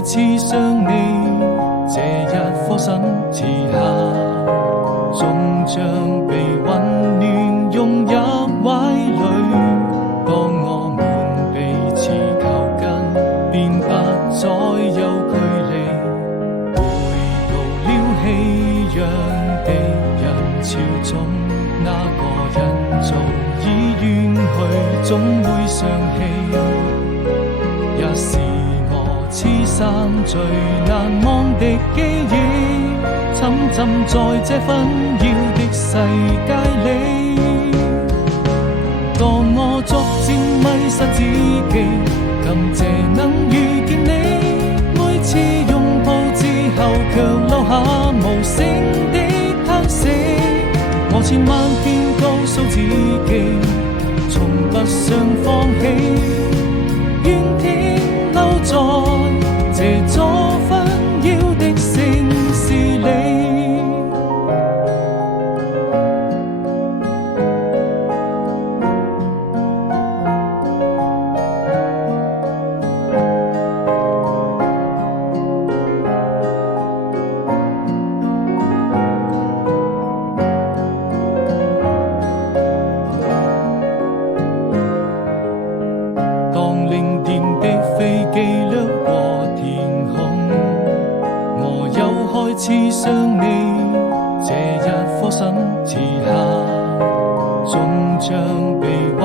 再次想你，這一顆心遲下，終將被溫暖融入懷裡。當我們彼此靠近，便不再有距離。回到了熙攘的人潮中，那個人早已遠去，總會想起，也是我此生最難忘的記憶，沉浸在這紛擾的世界裡。當我逐漸迷失自己，感謝能遇見你，每次擁抱之後卻留下無聲的嘆息。我千萬遍告訴自己，從不想放棄，願停留在這座紛擾的城市裡。似想你，這一顆心遲下，終將被溫